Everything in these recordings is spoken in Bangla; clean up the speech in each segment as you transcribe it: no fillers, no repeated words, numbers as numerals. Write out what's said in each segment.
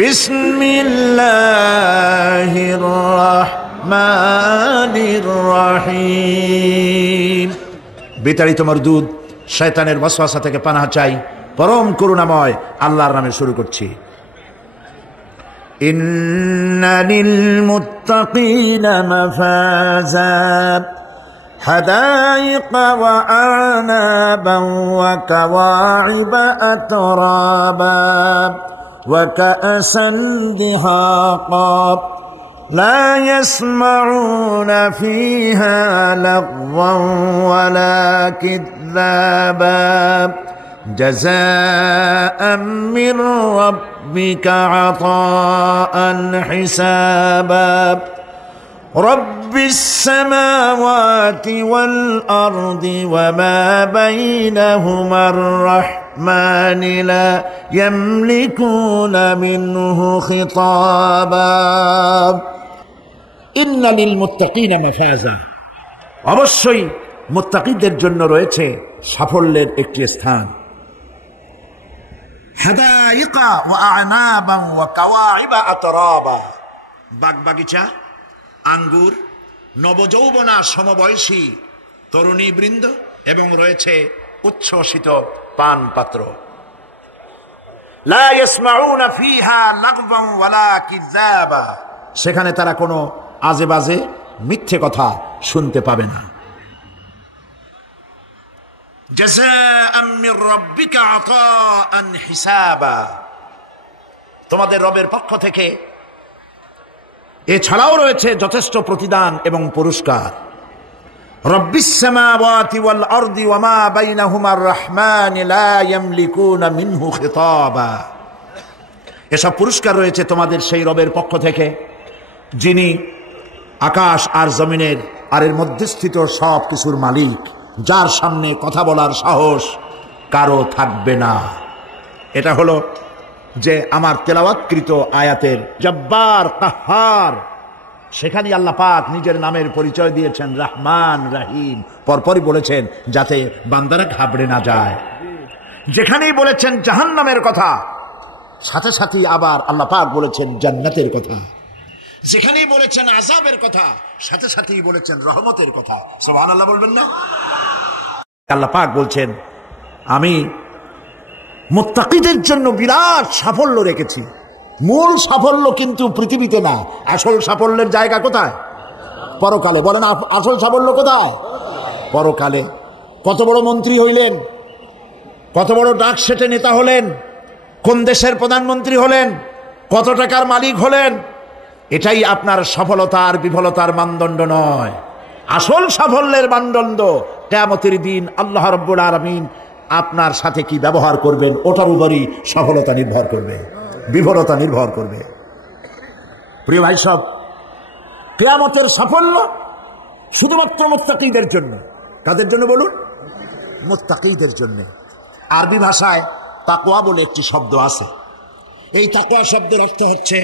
বিসমিল্লাহির রহমানির রহিম। বিতাড়িত মরদুদ শয়তানের ওয়াসওয়াসা থেকে পানাহ চাই পরম করুণাময় আল্লাহর নামে শুরু করছি। ইন্না লিল মুত্তাকিনা মাফাজা হাদাইকা ওয়া আনাবান ওয়া কাওয়াইবা আতরাবা ওয়া কাআসান দিহাকা লা ইয়াসমাউনা ফিহা লাগওয়ান ওয়ালা কিযাবা জাযাআম মির রাব্বিকা আতাআন হিসাবা রব্বিস সামাওয়াতি ওয়াল আরদি ওয়া মা বাইনাহুমার রাহমানি লা ইয়ামলিকুনা মিনহু খিতাবা। ইন্না লিল মুত্তাকিনা মাফাজা, অবশ্যই মুত্তাকিদের জন্য রয়েছে সাফল্যের একটি স্থান। হাদাইকা ওয়া আনাবান ওয়া কাওয়াইবা আতরাবা, বাগবাগিচা, আঙ্গুর, নবযৌবনা সমবয়সী তরুণী বৃন্দ এবং রয়েছে উচ্ছ্বসিত পান পাত্র। লা ইয়াসমাউনা ফিহা লাগওয়ান ওয়ালা কিযাবা, সেখানে তারা কোনো আজে বাজে মিথ্যে কথা শুনতে পাবে না। জাযাআম মির রাব্বিকা আতাআন হিসাবা, তোমাদের রবের পক্ষ থেকে এছাড়াও রয়েছে যথেষ্ট প্রতিদান এবং পুরস্কার। রব্বিস সামাওয়াতি ওয়াল আরদি ওয়া মা বাইনাহুমার রাহমানি লা ইয়ামলিকুনা মিনহু খিতাবা, এসব পুরস্কার রয়েছে তোমাদের সেই রবের পক্ষ থেকে যিনি আকাশ আর জমিনের আর এর মধ্যস্থিত সব কিছুর মালিক, যার সামনে কথা বলার সাহস কারো থাকবে না। এটা হলো যে আমার তেলাওয়াতকৃত আয়াতের জব্বার কাহ্হার, সেখানে আল্লাহ পাক নিজের নামের পরিচয় দিয়েছেন রহমান রহিম, পরপরই বলেছেন যাতে বান্দারা ঘাবড়ে না যায়। যেখানেই বলেছেন জাহান্নামের কথা, সাথে সাথে আবার আল্লাহ পাক বলেছেন জান্নাতের কথা। যেখানেই বলেছেন আযাবের কথা, সাথে সাথেই বলেছেন রহমতের কথা। সুবহানাল্লাহ বলবেন না? আল্লাহ পাক বলছেন আমি মুত্তাকিদের জন্য বিরাট সাফল্য রেখেছি। মূল সাফল্য কিন্তু পৃথিবীতে না, আসল সাফল্যের জায়গা কোথায়? পরকালে। বলেন আসল সাফল্য কোথায়? পরকালে। কত বড় মন্ত্রী হইলেন, কত বড় ডাক সেটে নেতা হলেন, কোন দেশের প্রধানমন্ত্রী হলেন, কত টাকার মালিক হলেন, এটাই আপনার সফলতার বিফলতার মানদণ্ড নয়। আসল সাফল্যের মানদণ্ড কিয়ামতের দিন আল্লাহ রাব্বুল আলামিন আপনার সাথে কি ব্যবহার করবেন, ওটার উপরই সফলতা নির্ভর করবে, বিফলতা নির্ভর করবে। প্রিয় ভাই সব, কিয়ামতের সাফল্য শুধুমাত্র মুত্তাকিদের জন্য। কাদের জন্য বলুন? মুত্তাকিদের জন্য। আরবি ভাষায় তাকওয়া বলে একটি শব্দ আছে। এই তাকওয়া শব্দের অর্থ হচ্ছে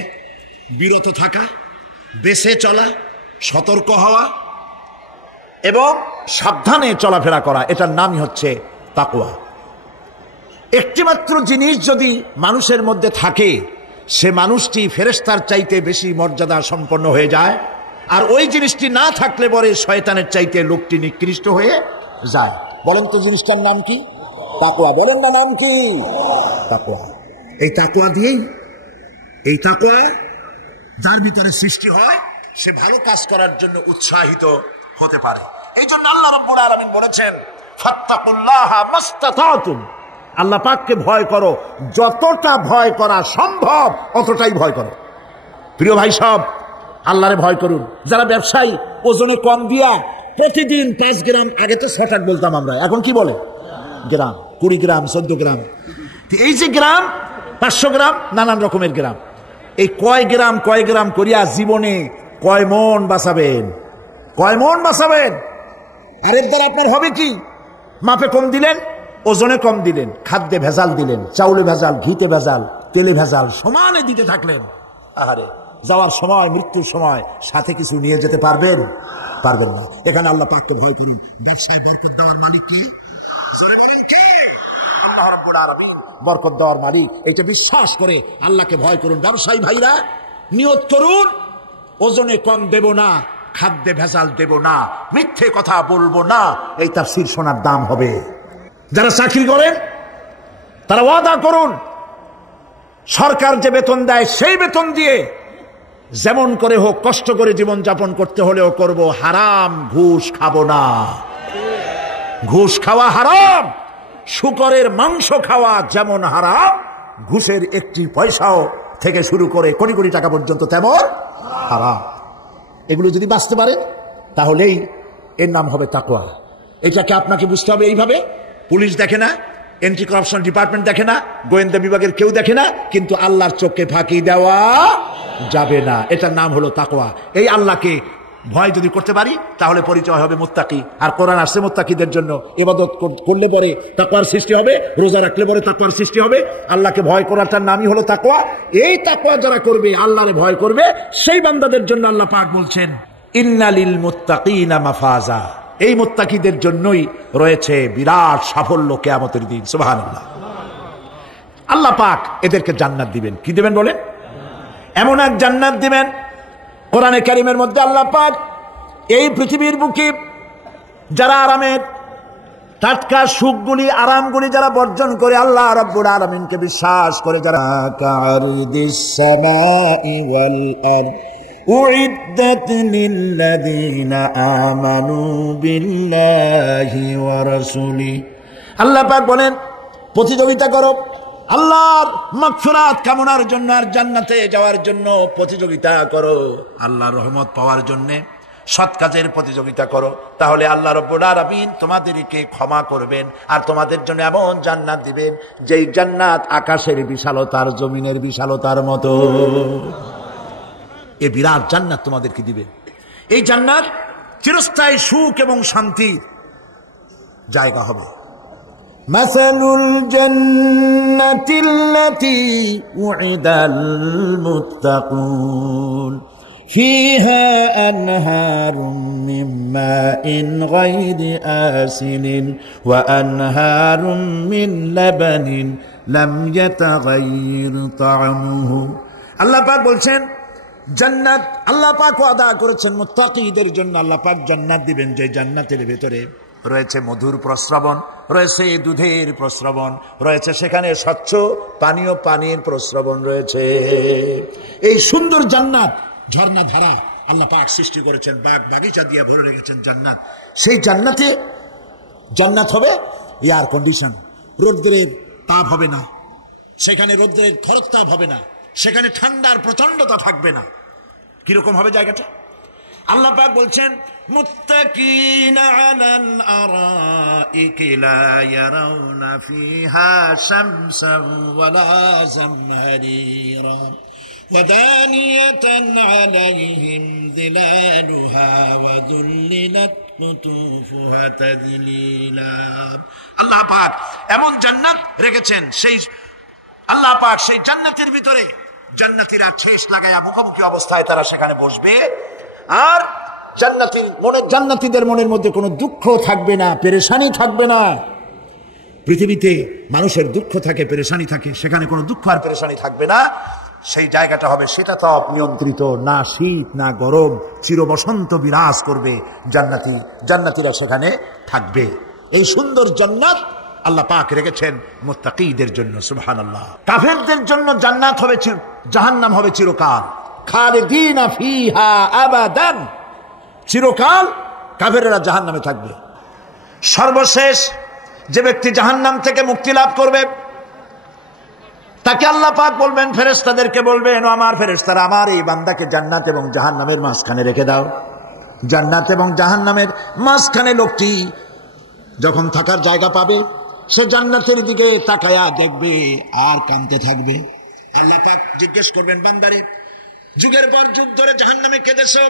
বিরত থাকা, বেঁচে চলা, সতর্ক হওয়া এবং সাবধানে চলাফেরা করা, এটার নামই হচ্ছে তাকওয়া। একটিমাত্র জিনিস যদি মানুষের মধ্যে থাকে, সে মানুষটি ফেরেশতার চাইতে বেশি মর্যাদা সম্পন্ন হয়ে যায়, আর ওই জিনিসটি না থাকলে পরে শয়তানের চাইতে লোকটি নিকৃষ্ট হয়ে যায়। বলেন তো জিনিসটার নাম কি? তাকওয়া। বলেন না নাম কি? তাকওয়া। এই তাকওয়া দিয়েই, এই তাকওয়া যার ভিতরে সৃষ্টি হয়, সে ভালো কাজ করার জন্য উৎসাহিত হতে পারে। এই জন্য আল্লাহ রাব্বুল আলামিন বলেছেন ফাত্তাকুল্লাহা মাসতাতাতুম, আল্লাহ পাককে ভয় করো, যতটা ভয় করা সম্ভব অতটাই ভয় করো। প্রিয় ভাই সব, আল্লাহরে ভয় করুন। যারা ব্যবসায়ী ওজনে কম দিয়া প্রতিদিন 5 গ্রাম, আগে তো 6 টাকা বলতাম আমরা, এখন কি বলে? গ্রাম, 20 গ্রাম, 14 গ্রাম। এই যে গ্রাম, 500 গ্রাম, নানান রকমের গ্রাম, এই কয় গ্রাম করিয়া জীবনে কয় মন বাঁচাবেন? কয় মন বাঁচাবেন? আর এর দ্বারা আপনার হবে কি? মাপে কম দিলেন, ওজনে কম দিলেন, খাদ্যে ভেজাল দিলেন, চাউলে ভেজাল, ঘিতে ভেজাল, তেলে ভেজাল, সমানে দিতে থাকলেন। আহারে, যাওয়ার সময়, মৃত্যুর সময় সাথে কিছু নিয়ে যেতে পারবেন? পারবেন না। এখানে আল্লাহ পাককে ভয় করুন। ব্যবসায় বরকত দেওয়ার মালিক কে? জোরে বলেন কে? আল্লাহ রাব্বুল আলামিন বরকত দেওয়ার মালিক। এইটা বিশ্বাস করে আল্লাহকে ভয় করুন। ব্যবসায়ী ভাইরা নিয়ত করুন, ওজনে কম দেব না, খাদ্যে ভেজাল দেব না, মিথ্যে কথা বলবো না। এই তাফসীর শোনার দাম হবে। যারা চাকরি করেন তারা ওয়াদা করুন, সরকার যে বেতন দেয় সেই বেতন দিয়ে যেমন করে হোক কষ্ট করে জীবন যাপন করতে হলেও করব, হারাম ঘুষ খাবো না। ঘুষ খাওয়া হারাম, শূকরের মাংস খাওয়া যেমন হারাম, ঘুষের একটি পয়সাও থেকে শুরু করে কোটি কোটি টাকা পর্যন্ত তেমন হারাম। এগুলো যদি বাঁচতে পারেন তাহলেই এর নাম হবে তাকওয়া। এটাকে আপনাকে বুঝতে হবে এইভাবে। পুলিশ দেখে না, এন্টি করাপশন ডিপার্টমেন্ট দেখে না, গোয়েন্দা বিভাগের কেউ দেখে না, কিন্তু আল্লাহর চোখে ফাঁকি দেওয়া যাবে না। এটার নাম হলো তাকওয়া। এই আল্লাহকে ভয় যদি করতে পারি তাহলে পরিচয় হবে মুত্তাকি। আর কোরআন আসছে মুত্তাকিদের জন্য। ইবাদত করলে পরে তাকওয়ার সৃষ্টি হবে, রোজা রাখলে পরে তাকওয়ার সৃষ্টি হবে। আল্লাহকে ভয় করাটার নামই হলো তাকওয়া। এই তাকওয়া যারা করবে, আল্লাহরে ভয় করবে, সেই বান্দাদের জন্য আল্লাহ পাক বলছেন ইন্নালিল মুত্তাকিনা মাফাজা। এই মুত্তাকিদের জন্যই রয়েছে বিরাট সাফল্য কিয়ামতের দিন। সুবহানাল্লাহ। আল্লাহ পাক এদেরকে জান্নাত দিবেন। কি দিবেন বলেন? এমন এক জান্নাত দিবেন, কোরআনে কারীমের মধ্যে আল্লাহ পাক এই পৃথিবীর বুকে যারা আরামের টাটকা সুখগুলি আরামগুলি যারা বর্জন করে আল্লাহ রাব্বুল আলামিনকে বিশ্বাস করে, যারা কারিদিস সামাই ওয়াল আরদ উইদ্দাত লিল্লাযিনা আমানু বিল্লাহি ওয়া রাসূলি। আল্লাহ পাক বলেন প্রতিযোগিতা করো আল্লাহর মাগফিরাত কামনার জন্য আর জান্নাতে যাওয়ার জন্য প্রতিযোগিতা করো, আল্লাহর রহমত পাওয়ার জন্য সৎ কাজের প্রতিযোগিতা করো, তাহলে আল্লাহ রাব্বুল আলামিন তোমাদেরকে ক্ষমা করবেন আর তোমাদের জন্য এমন জান্নাত দিবেন যেই জান্নাত আকাশের বিশালতার জমিনের বিশালতার মতো। এই বিরাট জান্নাত তোমাদেরকে দিবেন। এই জান্নাত চিরস্থায়ী সুখ এবং শান্তির জায়গা হবে। মাসালুল জান্নাতিল্লাতী উইদাল মুত্তাকুন ফিহা আনহারুম মিন মাইন গায়রি আসিনিন ওয়া আনহারুম মিন লাবানিন লাম ইয়াতাগায়্যার তা'আমুহু। আল্লাহ পাক বলছেন জান্নাত আল্লাহ পাক ওয়াদা করেছেন মুত্তাকিদের জন্য। আল্লাহ পাক জান্নাত দিবেন যে জান্নাতের ভেতরে রয়েছে মধুর প্রস্রবণ, রয়েছে দুধের প্রস্রবণ, রয়েছে সেখানে স্বচ্ছ পানীয় পানির প্রস্রবণ রয়েছে। এই সুন্দর জান্নাত ঝর্ণা ধারা আল্লাহ পাক সৃষ্টি করেছেন, বাগ বাগিচা দিয়ে ভরে রেখেছেন জান্নাত। সেই জান্নাতে জান্নাত হবে এয়ার কন্ডিশন, রৌদ্রের তাপ হবে না সেখানে, রৌদ্রের খরতাপ হবে না সেখানে, ঠান্ডার প্রচন্ডতা থাকবে না। কিরকম হবে জায়গাটা? আল্লাহ পাক বলছেন মুত্তাকিনা আলাল আরাইকি লা ইয়ারাউনা ফিহা শামসান ওয়ালা জামহারিরা ওয়া দানিয়াতান আলাইহিম যিলালুহা ওয়া যুল্লিলাত কুতুফুহা তাযলিলা। আল্লাহ পাক এমন জান্নাত রেখেছেন, সেই আল্লাহ পাক সেই জান্নাতের ভিতরে জান্নাতীরা ঠেস লাগায়া মুখোমুখি অবস্থায় তারা সেখানে বসবে, আর জান্নাতীদের মনের মধ্যে কোনো দুঃখ থাকবে না, পেরেশানি থাকবে না। পৃথিবীতে মানুষের দুঃখ থাকে, পেরেশানি থাকে, সেখানে কোনো দুঃখ আর পেরেশানি থাকবে না। সেই জায়গাটা হবে সেটা তো নিয়ন্ত্রিত, না শীত না গরম, চির বসন্ত বিরাজ করবে। জান্নাতীরা সেখানে থাকবে। এই সুন্দর জান্নাত আল্লাহ পাক রেখেছেন মুত্তাকিদের জন্য। সুবহানাল্লাহ। কাফেরদের জন্য জান্নাত হবে, জাহান্নাম হবে চিরকাল। খালিদিনা ফিহা আবাদান, চিরকাল কাফেররা জাহান্নামে থাকবে। সর্বশেষ যে ব্যক্তি জাহান্নাম থেকে মুক্তি লাভ করবে তাকে আল্লাহ পাক বলবেন, ফেরেশতাদেরকে বলবেন, আমার ফেরেশতারা আমার এই বান্দাকে জান্নাত এবং জাহান্নামের মাঝখানে রেখে দাও। জান্নাত এবং জাহান্নামের মাঝখানে লোকটি যখন থাকার জায়গা পাবে সে জান্নাতের দিকে তাকায়া দেখবে আর কাঁদতে থাকবে। আল্লাহ পাক জিজ্ঞেস করবেন, বান্দারে যুগের পর যুগ ধরে জাহান্নামে কেঁদেছো,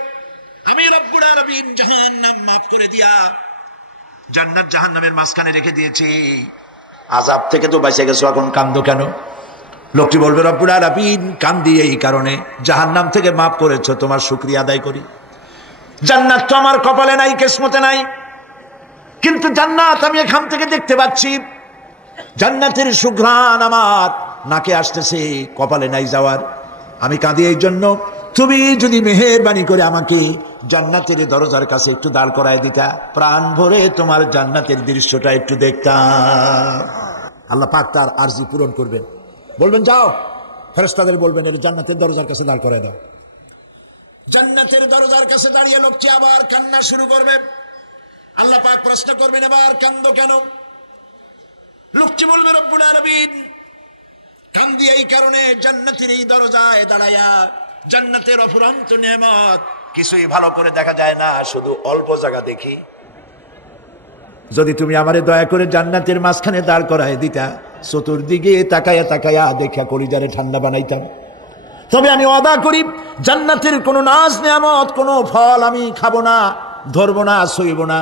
আমি রব্বুল আলামিন জাহান্নাম মাফ করে দিয়া জান্নাত জাহান্নামের মাঝখানে রেখে দিয়েছি, আযাব থেকে তো বেঁচে গেছো, এখন কাঁদো কেন? লোকটি বলবে, রব্বুল আলামিন কান্দি এই কারণে, জাহান্নাম থেকে মাফ করেছো, তোমার শুকরিয়া আদায় করি। জান্নাত তো আমার কপালে নাই, কিসমতে নাই, কিন্তু জান্নাত আমি এখান থেকে দেখতে পাচ্ছি। জান্নাতের সুঘ্রাণ আমার নাকে আসতেছে, কপালে নাই যাওয়ার। আমি কাঁদি এই জন্য, তুমি যদি মেহেরবানি করে আমাকে জান্নাতের দরজার কাছে একটু দাঁড় করায় দিতা, প্রাণ ভরে তোমার জান্নাতের দৃশ্যটা একটু দেখতাম। আল্লাহ পাক তার আরজি পূরণ করবেন, বলবেন যাও ফেরেশতাদের বলবেন এর জান্নাতের দরজার কাছে দাঁড় করায় দাও। জান্নাতের দরজার কাছে দাঁড়িয়ে লোকটি আবার কান্না শুরু করবে। আল্লাহ পাক প্রশ্ন করবেন, এবার কান্দো কেন? লোকটি বলবে, রব্বুল আলামিন কান্দি এই কারণে, জান্নাতের এই দরজায় দাঁড়ায়া জান্নাতের অফুরন্ত নেয়ামত কিছুই ভালো করে দেখা যায় না, শুধু অল্প জায়গা দেখি। যদি তুমি আমারে দয়া করে জান্নাতের মাঝখানে দাঁড় করায় দিতা, চতুর্দিকে তাকায়া তাকায়া দেখা কলিজারে ঠান্ডা বানাইতাম। তবে আমি ওয়াদা করি জান্নাতের কোন নাজ নেয়ামত, কোন ফল আমি খাবো না, ধরবো না, সইব না।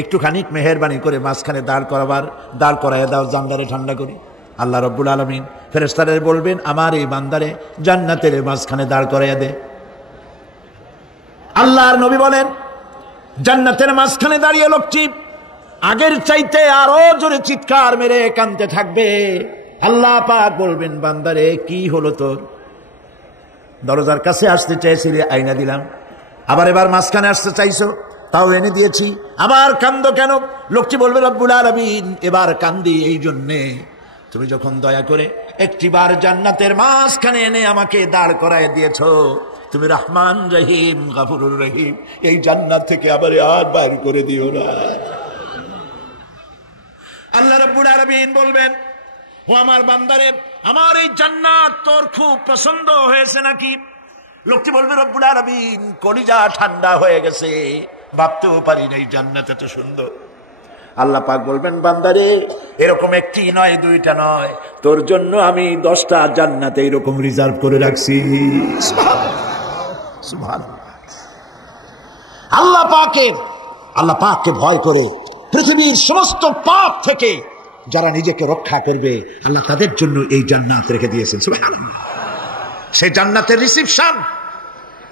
একটুখানি মেহেরবানি করে মাঝখানে দাঁড় করাইয়া দাও, জানদারে ঠান্ডা করি। আল্লাহ রব্বুল আলামিন ফেরেশতাদের বলবেন, আমার এই বান্দারে জান্নাতের মাঝখানে দাঁড় করাইয়া দে। আল্লাহর নবী বলেন, জান্নাতের মাঝখানে দাঁড়িয়ে লোকটি আগের চাইতে আরো জোরে চিৎকার মেরে কাঁদতে থাকবে। আল্লাহ পাক বলবেন, বান্দারে কি হলো তোর? দরজার কাছে আসতে চাইছিলে, আইনা দিলাম। এবার মাঝখানে আসতে চাইছো, তাও এনে দিয়েছি। আবার কান্দো কেন? লোকটি বলবে, রব্বুল আলামিন এবার কান্দি এই জন্যে, তুমি যখন দয়া করে একটিবার জান্নাতের মাঝখানে এনে আমাকে দাঁড় করায় দিয়েছো, তুমি রহমান রহিম গফুরুর রহিম, এই জান্নাত থেকে আবার আর বাইর করে দিও না। আল্লাহ রাব্বুল আলামিন বলবেন, ও আমার বান্দারে, আমার এই জান্নাত তোর খুব পছন্দ হয়েছে নাকি? লোকটি বলবে, রব্বুল আলামিন কলিজা ঠান্ডা হয়ে গেছে, ভাবতেও পারি না এই জান্নাত এত সুন্দর। আল্লাহ পাক বলবেন, বান্দারে এরকম একটি নয়, দুইটা নয়, তোর জন্য আমি 10টা জান্নাতে এরকম রিজার্ভ করে রাখছি। সুবহানাল্লাহ। আল্লাহ পাককে ভয় করে পৃথিবীর সমস্ত পাপ থেকে যারা নিজেকে রক্ষা করবে, আল্লাহ তাদের জন্য এই জান্নাত রেখে দিয়েছেন। সুবহানাল্লাহ। সেই জান্নাতের রিসিপশন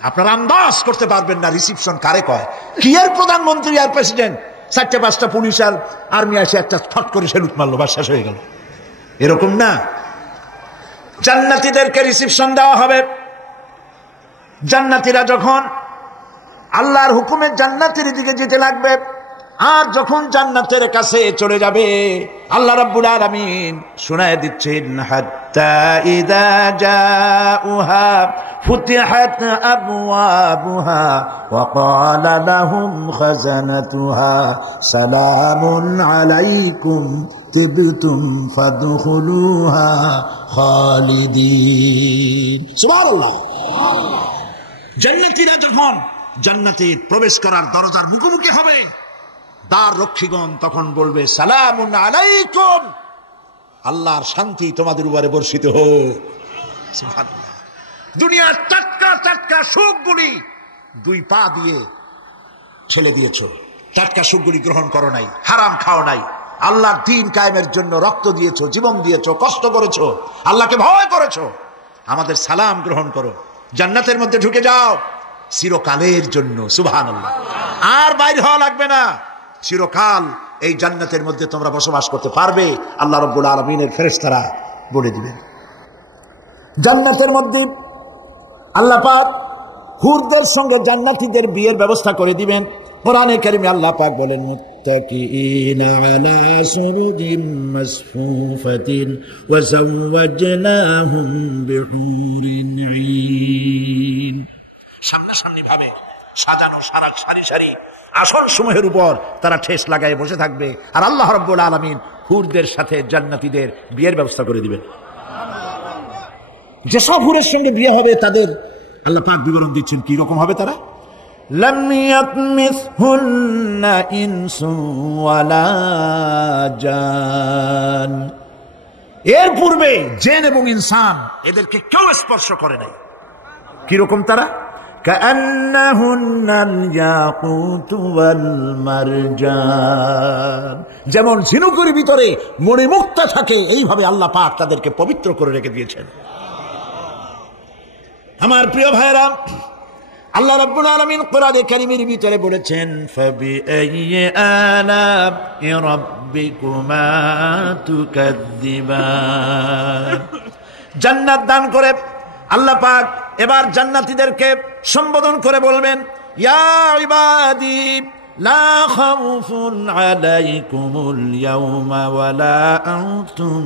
আপনারা আন্দাজ করতে পারবেন না। রিসিপশন কারে কয়? কি এর প্রধানমন্ত্রী আর প্রেসিডেন্ট, 4-5টা পুলিশ আর আর্মি আসে একটা ফট করে সেলুট মারলো, বা শেষ হয়ে গেল, এরকম না। জান্নাতীদেরকে রিসিপশন দেওয়া হবে। জান্নাতীরা যখন আল্লাহর হুকুমে জান্নাতের দিকে যেতে লাগবে, আর যখন জান্নাতের কাছে চলে যাবে, আল্লাহ রাব্বুল আলামিন শোনায় দিচ্ছেন, হাত্তা ইযা জাউহা ফুতিহাত আবওয়াবুহা ওয়া ক্বালা লাহুম খাজানাতুহা সালামুন আলাইকুম তিবতুম ফাদখুলুহা খালিদিন। সুবহানাল্লাহ। জান্নাতীরা যখন জান্নাতে প্রবেশ করার দরজার মুখোমুখি হবে, দ্বার রক্ষীগণ তখন বলবে, সালামুন আলাইকুম, আল্লাহর শান্তি তোমাদের উপরে বর্ষিত হোক। সুবহানাল্লাহ। দুনিয়ার টাটকা সুখগুলি 2 পা দিয়ে ঠেলে দিয়েছো, টাটকা সুখগুলি গ্রহণ করো নাই, হারাম খাও নাই, আল্লাহর দ্বীন কায়েমের জন্য রক্ত দিয়েছো, জীবন দিয়েছো, কষ্ট করেছো, আল্লাহকে ভয় করেছো। আমাদের সালাম গ্রহণ করো, জান্নাতের মধ্যে ঢুকে যাও চিরকালের জন্য। সুবহানাল্লাহ। আর বাইরে হওয়া লাগবে না, চিরকাল এই জান্নাতের মধ্যে তোমরা বসবাস করতে পারবে, আল্লাহ রাব্বুল আলামিনের ফেরেশতারা বলে দিবেন। জান্নাতের মধ্যে আল্লাহ পাক হুরদের সঙ্গে জান্নাতীদের বিয়ের ব্যবস্থা করে দিবেন। কোরআনে কারিমে আল্লাহ পাক বলেন, মুত্তাকিইনা আলা সুরুরিন মাসফুফাতিন ওয়া যাওয়াজনাহুম বিহুরিন ঈন। সামনাসামনি ভাবে সাজানো সারি সারি আসন সমূহের উপর তারা ঠেস লাগায় বসে থাকবে, আর আল্লাহ রাব্বুল আলামিন হুরদের সাথে জান্নাতীদের বিয়ের ব্যবস্থা করে দিবেন। যেসব হুরের সঙ্গে বিয়ে হবে তাদের আল্লাহ পাক বিবরণ দিচ্ছেন কি রকম হবে তারা। লাম ইয়াতমিসহুন্না ইনসুন ওয়ালা জান, এর পূর্বে জিন এবং ইনসান এদেরকে কেউ স্পর্শ করে নাই। কি রকম তারা? কাআন্নাহুন্নাল ইয়াকুতু ওয়াল মারজান, যেমন ঝিনুকের ভিতরে মণিমুক্তা থাকে, এইভাবে আল্লাহ পাক তাদেরকে পবিত্র করে রেখে দিয়েছেন। আমার প্রিয় ভাইরা, আল্লাহ রাব্বুল আলামিন কোরআনে কারীমের ভিতরে বলেছেন ফাবিআইয়ি আলা'i রাব্বিকুমা তুকাযযিবান। জান্নাত দান করে আল্লাহ পাক এবার জান্নাতীদেরকে সম্বোধন করে বলবেন, ইয়া ইবাদি লা খাউফুন আলাইকুমুল ইয়াওমা ওয়ালা আনতুম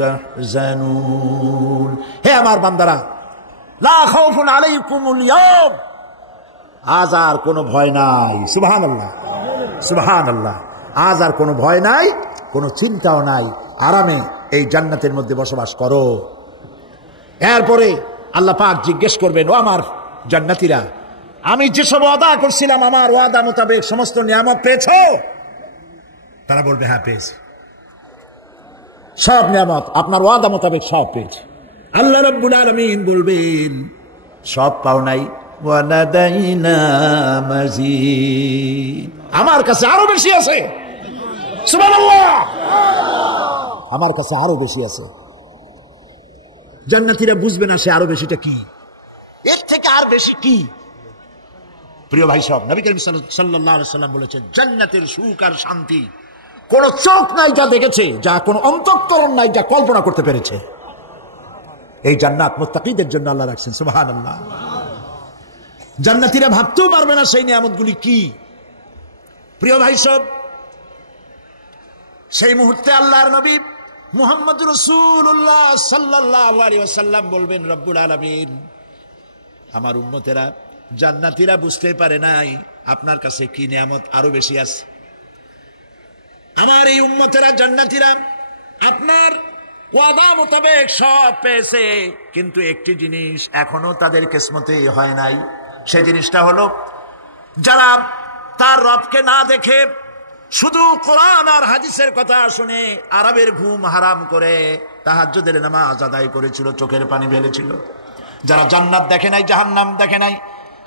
তাহজানুন। হে আমার বান্দারা, লা খাউফুন আলাইকুমুল ইয়াওম, আজ আর কোনো ভয় নাই। সুবহানাল্লাহ, সুবহানাল্লাহ। আজ আর কোনো ভয় নাই, কোনো চিন্তাও নাই, আরামে এই জান্নাতের মধ্যে বসবাস করো। এরপরে আল্লাহ পাক জিজ্ঞেস করবেন, ও আমার জান্নাতীরা, আমি যেসব ওয়াদা করছিলাম আমার ওয়াদা মোতাবেক সমস্ত নিয়ামত পেয়েছো? তারা বলবে হ্যাঁ পেয়েছি, সব নিয়ামত আপনার ওয়াদা মোতাবেক সব পেয়েছি। আল্লাহ রাব্বুল আলামিন বলবেন সব পাও নাই, ওয়ালাদাইনা মাজিদ, আমার কাছে আরো বেশি আছে। সুবহানাল্লাহ, আমার কাছে আরো বেশি আছে। জান্নাতীরা বুঝবে না সে আরো বেশিটা কি, এর থেকে আর বেশি কি। প্রিয় ভাই সব, নবী করিম সাল্লাল্লাহু আলাইহি ওয়াসাল্লাম বলেছেন জান্নাতের সুখ আর শান্তি কোন চোখ নাই যা দেখেছে, যা কোন অন্তঃকরণ নাই যা কল্পনা করতে পেরেছে। এই জান্নাত মুত্তাকিদের জন্য আল্লাহ রাখছেন। সুবহানাল্লাহ। জান্নাতীরা ভাবতেও পারবে না সেই নিয়ামতগুলি কি। প্রিয় ভাই সব, সেই মুহূর্তে আল্লাহর নবী মুহাম্মদ রাসূলুল্লাহ সাল্লাল্লাহু আলাইহি ওয়াসাল্লাম বলবেন, রব্বুল আলামিন, আমার উম্মতেরা জান্নাতীরা বুঝতে পারে নাই আপনার কাছে কি নিয়ামত আরো বেশি আছে। আমার এই উম্মতেরা জান্নাতীরা আপনার ওয়াদা মোতাবেক সব পেয়েছে, কিন্তু একটি জিনিস এখনো তাদের কিসমতে হয় নাই। সেই জিনিসটা হলো, যারা তার রবকে না দেখে শুধু কোরআন আর হাদিসের কথা শুনে আরবের ঘুম হারাম করে তাহাজ্জুদের নামাজ আদায় করেছিল, চোখের পানি ফেলেছিল। যারা জান্নাত দেখে নাই, জাহান্নাম দেখে নাই,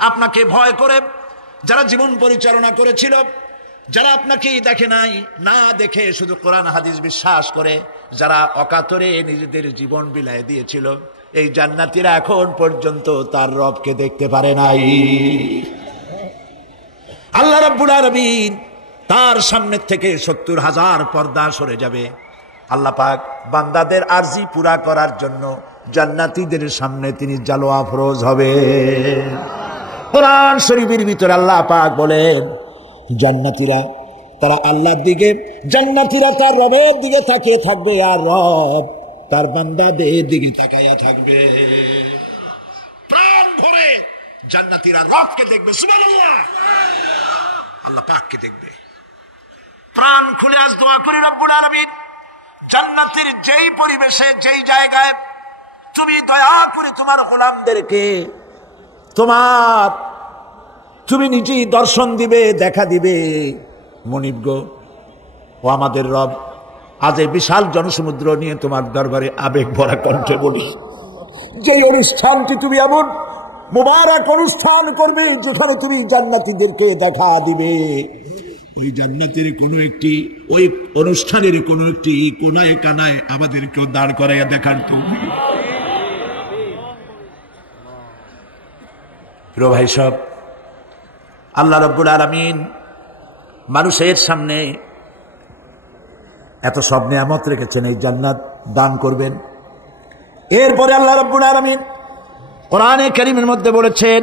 আপনাকে ভয় করে যারা জীবন পরিচালনা করেছিল, যারা আপনাকে দেখে নাই, না দেখে শুধু কোরআন হাদিস বিশ্বাস করে যারা অকাতরে নিজেদের জীবন বিলায় দিয়েছিল, এই জান্নাতীরা এখন পর্যন্ত তার রবকে দেখতে পারে নাই। আল্লাহ রাব্বুল আলামিন তার সামনে থেকে ৭০,০০০ পর্দা সরে যাবে। আল্লাহ পাক বান্দাদের আরজি পুরা করার জন্য জান্নাতীদের সামনে তিনি জালোয়া ফরোজ হবে। কোরআন শরীফের ভিতরে আল্লাহ পাক বলেন, জান্নাতীরা তারা আল্লাহর দিকে, জান্নাতীরা তার রবের দিকে তাকিয়ে থাকবে, আর রব তার বান্দাদের দিকে তাকায়া থাকবে। প্রাণ ভরে জান্নাতীরা রবকে দেখবে। সুবহানাল্লাহ, আল্লাহ পাককে দেখবে। প্রাণ খুলে আজ দোয়া করি, রব্বুল আলামিন, জান্নাতের যেই পরিবেশে যেই জায়গায় তুমি দয়া করে তোমার গোলামদেরকে তুমি নিজেই দর্শন দিবে, দেখা দিবে। মনিব গো, ও আমাদের রব, আজ এই বিশাল জনসমুদ্র নিয়ে তোমার দরবারে আবেগ ভরা কণ্ঠে বলি, যে অনুষ্ঠানটি তুমি এমন মুবারক অনুষ্ঠান করবে যেখানে তুমি জান্নাতীদেরকে দেখা দিবে, ওই জান্নাতের কোন একটি, ওই অনুষ্ঠানের কোন একটি কোনায় কানায় আমাদেরকেও দাঁড় করাইয়া দেখান তুমি। প্রিয় ভাই সব, আল্লাহ রাব্বুল আলামিন মানুষের সামনে এত সব নিয়ামত রেখেছেন, এই জান্নাত দান করবেন। এরপরে আল্লাহ রাব্বুল আলামিন কোরআনে কারীমের মধ্যে বলেছেন,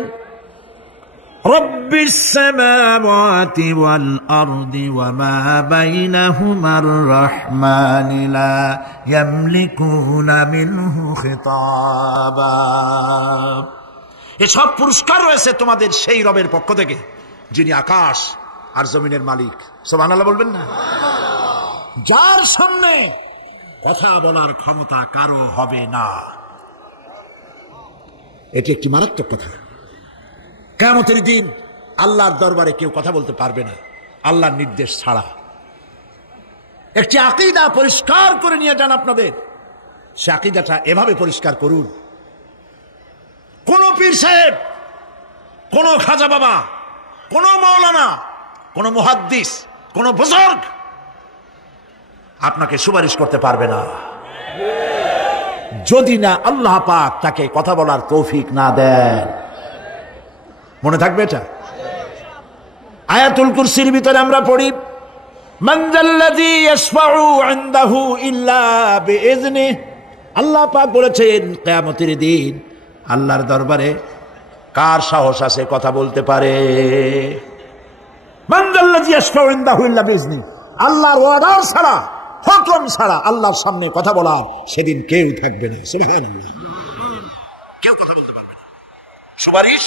রব্বিস সামাওয়াতি ওয়াল আরদি ওয়া মা বাইনাহুমার রাহমানি লা ইয়ামলিকুনা মিনহু খিতাবা। এসব পুরস্কার রয়েছে তোমাদের সেই রবের পক্ষ থেকে যিনি আকাশ আর জমিনের মালিক। সুবহানাল্লাহ বলবেন না? যার সামনে কথা বলার ক্ষমতা কারো হবে না। এটি একটি মারাত্মক কথা। কিয়ামতের দিন আল্লাহর দরবারে কেউ কথা বলতে পারবে না আল্লাহর নির্দেশ ছাড়া। একটি আকীদা পরিষ্কার করে নিয়ে যান আপনাদের। সে আকীদাটা এভাবে পরিষ্কার করুন, কোন পীর সাহেব, কোন খাজা বাবা, কোন মাওলানা, কোন মুহাদ্দিস, কোন বুজুর্গ আপনাকে সুপারিশ করতে পারবে না যদি না আল্লাহ পাক তাকে কথা বলার তৌফিক না দেন। মনে থাকবে এটা? আয়াতুল কুরসির ভিতরে আমরা পড়ি মান যাল্লাযী ইয়াশফাউ ইনদাহু ইল্লা বিইযনিহি। আল্লাহ পাক বলেছেন কিয়ামতের দিন আল্লাহর দরবারে কার সাহস আছে কথা বলতে পারে? মান যাল্লাযী ইয়াশফাউ ইনদাহু ইল্লা বিইযনিহি। আল্লাহর ওয়াদা ছাড়া, হুকুম ছাড়া আল্লাহর সামনে কথা বলার সেদিন কেউ থাকবে না। সুবহানাল্লাহ, কেউ কথা বলতে পারবে না। সুপারিশ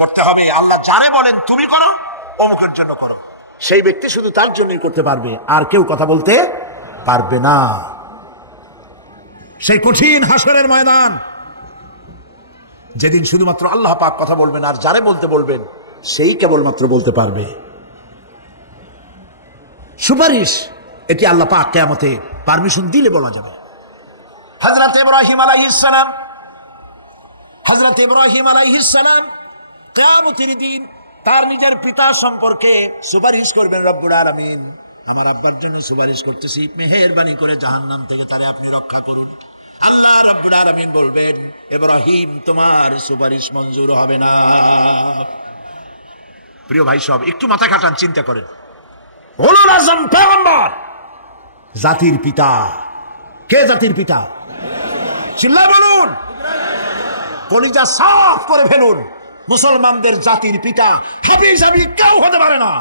করতে হবে আল্লাহ যারে বলেন তুমি করো, অমুকের জন্য করো, সেই ব্যক্তি শুধু তার জন্যই করতে পারবে, আর কেউ কথা বলতে পারবে না। সেই কঠিন হাসরের ময়দান, যেদিন শুধুমাত্র আল্লাহ পাক কথা বলবেন, আর যারে বলতে বলবেন সেই কেবলমাত্র বলতে পারবে। সুপারিশ এটি আল্লাহ পাক কিয়ামতে পারমিশন দিলে বলা যাবে। হযরত ইব্রাহিম আলাইহিস সালাম কিয়ামতের দিন তার নিজের পিতা সম্পর্কে সুপারিশ করবেন। রব্বুল আলামিন, আমার আব্বার জন্য সুপারিশ করতেছি, মেহেরবানি করে জাহান্নাম থেকে তারে আপনি রক্ষা করুন। আল্লাহ রব্বুল আলামিন বলবেন, ইব্রাহিম তোমার সুপারিশ মঞ্জুর হবে না। প্রিয় ভাই সব, একটু মাথা খাটান, চিন্তা করেন। উলুল আযম পয়গম্বর, জাতির পিতা। কে জাতির পিতা? চিল্লায় বলুন, কলিজা সাফ করে ফেলুন। মুসলমানদের জাতির পিতা হাফিজ কেউ হতে পারে না।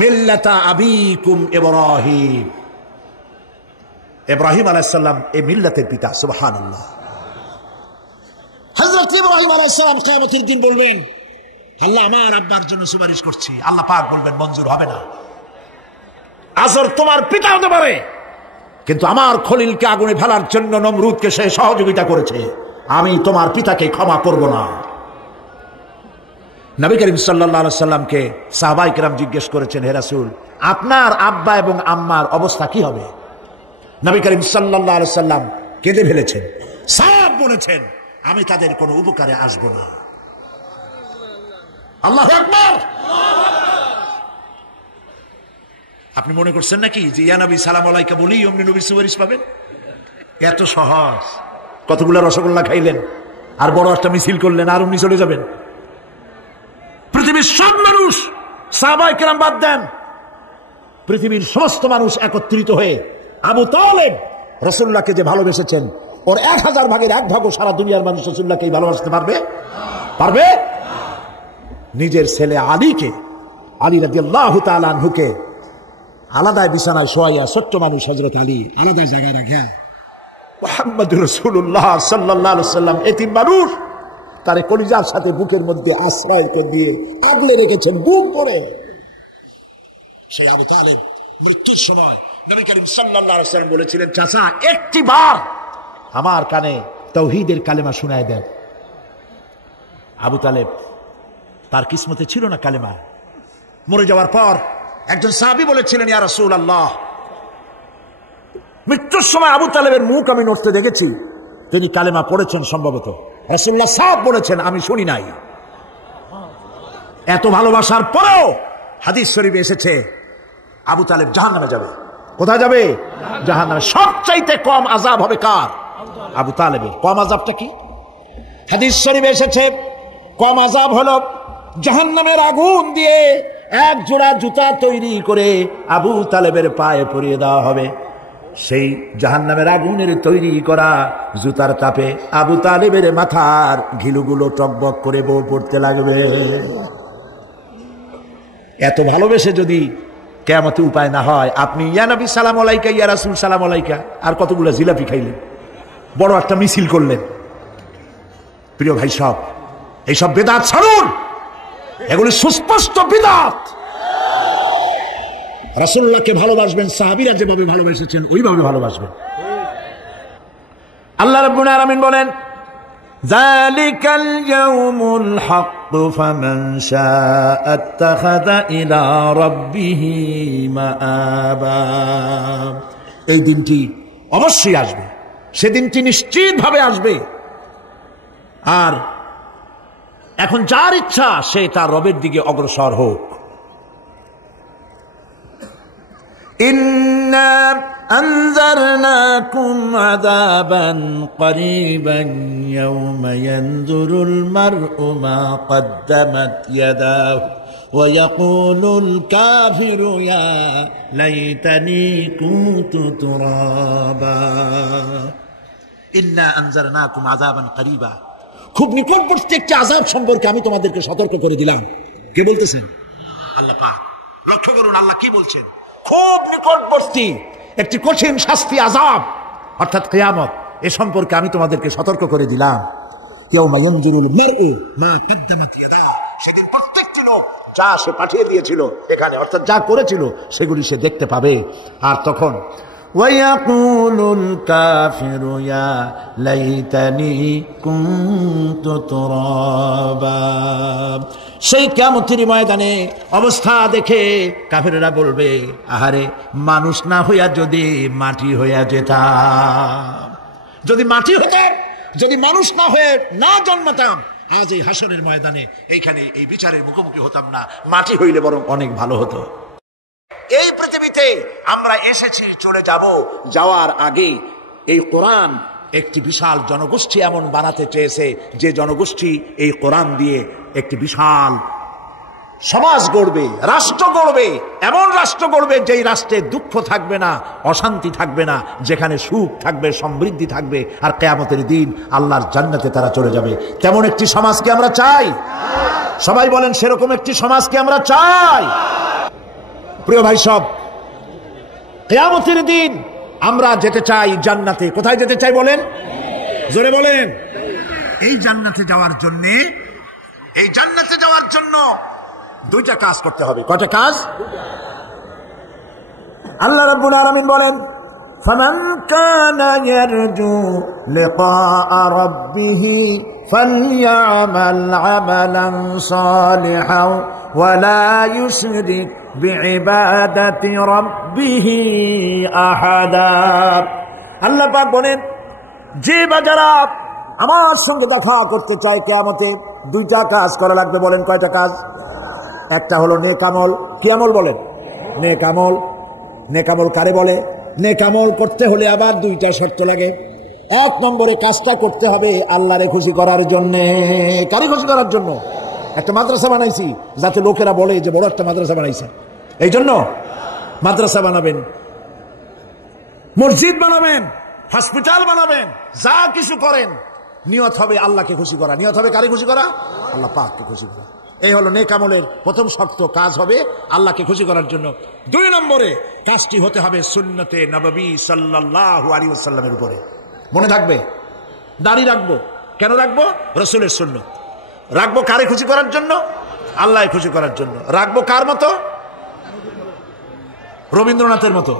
মিল্লাতা আবিকুম ইব্রাহিম, ইব্রাহিম আলাইহিস সালাম এই মিল্লাতের পিতা। সুবহানাল্লাহ। হযরত ইব্রাহিম আলাইহিস সালাম কিয়ামতের দিন বলবেন, আল্লাহ আমার আব্বার জন্য সুপারিশ করছি। আল্লাহ পাক বলবেন মঞ্জুর হবে না। আজর তোমার পিতা হতে পারে, কিন্তু আমার খলিলকে আগুনে ফেলার জন্য নমরুদকে সে সহযোগিতা করেছে, আমি তোমার পিতাকে ক্ষমা করব না। নবী করিম সাল্লাল্লাহু আলাইহি সাল্লামকে সাহাবায়ে কেরাম জিজ্ঞেস করেছেন, হে রাসূল, আপনার আব্বা এবং আম্মার অবস্থা কি হবে? নবী করিম সাল্লাল্লাহু আলাইহি সাল্লাম কেঁদে ফেলেছেন, সাহাব বলেছেন, আমি তাদের কোনো উপকারে আসব না। আল্লাহু আকবার। আপনি মনে করছেন নাকি যে ইয়া নবী সালাম আলাইকা বলি অমনি নবীর সুপারিশ পাবেন? এত সহজ। কতগুলো রসগোল্লা খাইলেন আর বড় একটা মিছিল করলেন আর অমনি চলে যাবেন? পৃথিবীর সব মানুষ, সাহাবায়ে কেরাম বাদ দেন, পৃথিবীর সমস্ত মানুষ একত্রিত হয়ে আবু তালেব রাসূলুল্লাহকে যে ভালোবেসেছেন, ওর 1000 ভাগের 1 ভাগও সারা দুনিয়ার মানুষ রাসূলুল্লাহকে ভালোবাসতে পারবে? পারবে? নিজের ছেলে আলীকে, আলী রাদিয়াল্লাহু তাআলা আনহুকে আলাদা বিছানায় শোয়াইয়া, ছোট্ট মানুষ হযরত আলী আলাদা জায়গায় রাখা, মুহাম্মদুর রাসূলুল্লাহ সাল্লাল্লাহু আলাইহি ওয়াসাল্লাম এতিম মানুষ, তার কলিজার সাথে বুকের মধ্যে আশ্রয় দিয়ে আগলে রেখেছেন বুক করে। সেই আবু তালেব মৃত্যুর সময় নবী করিম সাল্লাল্লাহু আলাইহি ওয়াসাল্লাম বলেছিলেন, চাচা একটিবার আমার কানে তাওহীদের কালেমা শোনায় দেন। আবু তালেব, তার কিসমতে ছিল না কালেমা। মরে যাওয়ার পর একজন সাহাবী বলেছিলেন, ইয়া রাসূলুল্লাহ, মৃত্যুর সময় আবু তালেবের মুখ আমি নড়তে দেখেছি, তিনি কালেমা পড়েছেন সম্ভবত। রাসূলুল্লাহ সাহেব বলেছেন, আমি শুনি নাই। এত ভালোবাসার পরেও হাদিস শরীফে এসেছে আবু তালেব জাহান্নামে যাবে। কোথায় যাবে? জাহান্নামে। সবচাইতে কম আযাব হবে কার? আবু তালেবের। কম আযাবটা কি? হাদিস শরীফে এসেছে কম আযাব হলো জাহান্নামের আগুন দিয়ে 1 জোড়া জুতা তৈরি করে আবু তালেবের পায়ে পরিয়ে দেওয়া হবে। সেই জাহান্নামের আগুনের তৈরি করা জুতার তাপে আবু তালেবের মাথার ঘিলুগুলো টকবক করে বউ পড়তে লাগবে। এত ভালোবেসে যদি কিয়ামতে উপায় না হয়, আপনি ইয়া নবী সালাম আলাইকা, ইয়া রাসূল সালাম আলাইকা আর কতগুলো জিলাপি খাইলেন, বড় একটা মিছিল করলেন। প্রিয় ভাই সব, এইসব বেদাত ছাড়ুন, এগুলি সুস্পষ্ট বিদআত। রাসূলুল্লাহকে ভালোবাসবেন, সাহাবীরা যেভাবে ভালোবেসেছেন ওইভাবে ভালোবাসবেন। আল্লাহ রাব্বুল আলামিন বলেন, যালিকাল ইয়াউমুল হক ফামান শাআ আত্তাখাযা ইলা রাব্বিহি মাআবা। এই দিনটি অবশ্যই আসবে, সেদিনটি নিশ্চিতভাবে আসবে। আর এখন যার ইচ্ছা সে তার রবের দিকে অগ্রসর হোক। ইন্না أنذرناكم عذابا قريبا يوم ينظر المرء ما قدمت يداه ويقول الكافر يا ليتني كنت ترابا إنا أنذرناكم عذابا قريبا খুব নিকটবর্তী একটি আযাব সম্পর্কে আমি তোমাদেরকে সতর্ক করে দিলাম। কে বলতেছেন? আল্লাহ পাক। লক্ষ্য করুন আল্লাহ কি বলছেন। খুব নিকটবর্তী একটি কঠিন শাস্তি আযাব অর্থাৎ কিয়ামত এ সম্পর্কে আমি তোমাদেরকে সতর্ক করে দিলাম। ইয়াউমা ইয়ানজুরুল মারউ মা কদ্দামাত ইয়াদাহু, সেদিন প্রত্যেকটি লোক যা সে পাঠিয়ে দিয়েছিল এখানে অর্থাৎ যা করেছিল সেগুলি সে দেখতে পাবে। আর তখন ওয়ায়াকুলুল কাফিরু ইয়া লাইতানি কুনতু তুরাবা, সেই কিয়ামতের ময়দানে অবস্থা দেখে কাফেররা বলবে, আহারে মানুষ না হইয়া যদি মাটি হইয়া যেতাম, যদি মাটি হতাম, যদি মানুষ না হয়ে না জন্মাতাম, আজ এই হাসরের ময়দানে এইখানে এই বিচারের মুখোমুখি হতাম না, মাটি হইলে বরং অনেক ভালো হতো। এই পৃথিবীতে আমরা এসেছি, চলে যাব, যাওয়ার আগে এই কোরআন একটি বিশাল জনগোষ্ঠী এমন বানাতে চেয়েছে যে জনগোষ্ঠী এই কোরআন দিয়ে একটি বিশাল সমাজ গড়বে, রাষ্ট্র গড়বে, এমন রাষ্ট্র গড়বে যেই রাষ্ট্রে দুঃখ থাকবে না, অশান্তি থাকবে না, যেখানে সুখ থাকবে, সমৃদ্ধি থাকবে, আর কিয়ামতের দিন আল্লাহর জান্নাতে তারা চলে যাবে। তেমন একটি সমাজকে আমরা চাই। সবাই বলেন সেরকম একটি সমাজকে আমরা চাই। প্রিয় ভাই সব, কিয়ামতের দিন আমরা যেতে চাই জান্নাতে। কোথায় যেতে চাই বলেন? জোরে বলেন। এই জান্নাতে যাওয়ার জন্য, এই জান্নাতে যাওয়ার জন্য দুইটা কাজ করতে হবে। কয়টা কাজ? আল্লাহ রাব্বুল আলামিন বলেন, ফামান কানা ইয়ারজু লিকাআ রাব্বিহ ফালইয়ামাল আমালান সালিহান ওয়া লা ইউশরিক বিইবাদাতি রাব্বিহ আহাদা। আল্লাহ পাক বলেন, যে বাজারা আমার সঙ্গে দেখা করতে চায় কিয়ামতে, দুইটা কাজ করা লাগবে। বলেন কয়টা কাজ? একটা হলো নেক আমল। কি আমল বলেন? নেক আমল। নেক আমল কারে বলে? নেক আমল করতে হলে আবার দুইটা শর্ত লাগে। এক নম্বরে কাজটা করতে হবে আল্লাহরে খুশি করার জন্য। কারে খুশি করার জন্য? একটা মাদ্রাসা বানাইছি যাতে লোকেরা বলে যে বড় একটা মাদ্রাসা বানাইছে, এই জন্য মাদ্রাসা বানাবেন, মসজিদ বানাবেন, হসপিটাল বানাবেন, যা কিছু করেন নিয়ত হবে আল্লাহকে খুশি করা। নিয়ত হবে কারে খুশি করা? আল্লাহ পাককে খুশি করা। এই হলো নেক আমলের প্রথম শর্ত, কাজ হবে আল্লাহকে খুশি করার জন্য। দুই নম্বরে কাজটি হতে হবে সুন্নতে নববী সাল্লাল্লাহু আলাইহি ওয়াসাল্লামের উপরে। মনে থাকবে, দাড়ি রাখবো। কেন রাখবো? রাসূলের সুন্নাত। রাখবো কারে খুশি করার জন্য? আল্লাহকে খুশি করার জন্য। রাখবো কার মতো? রবীন্দ্রনাথের মতো,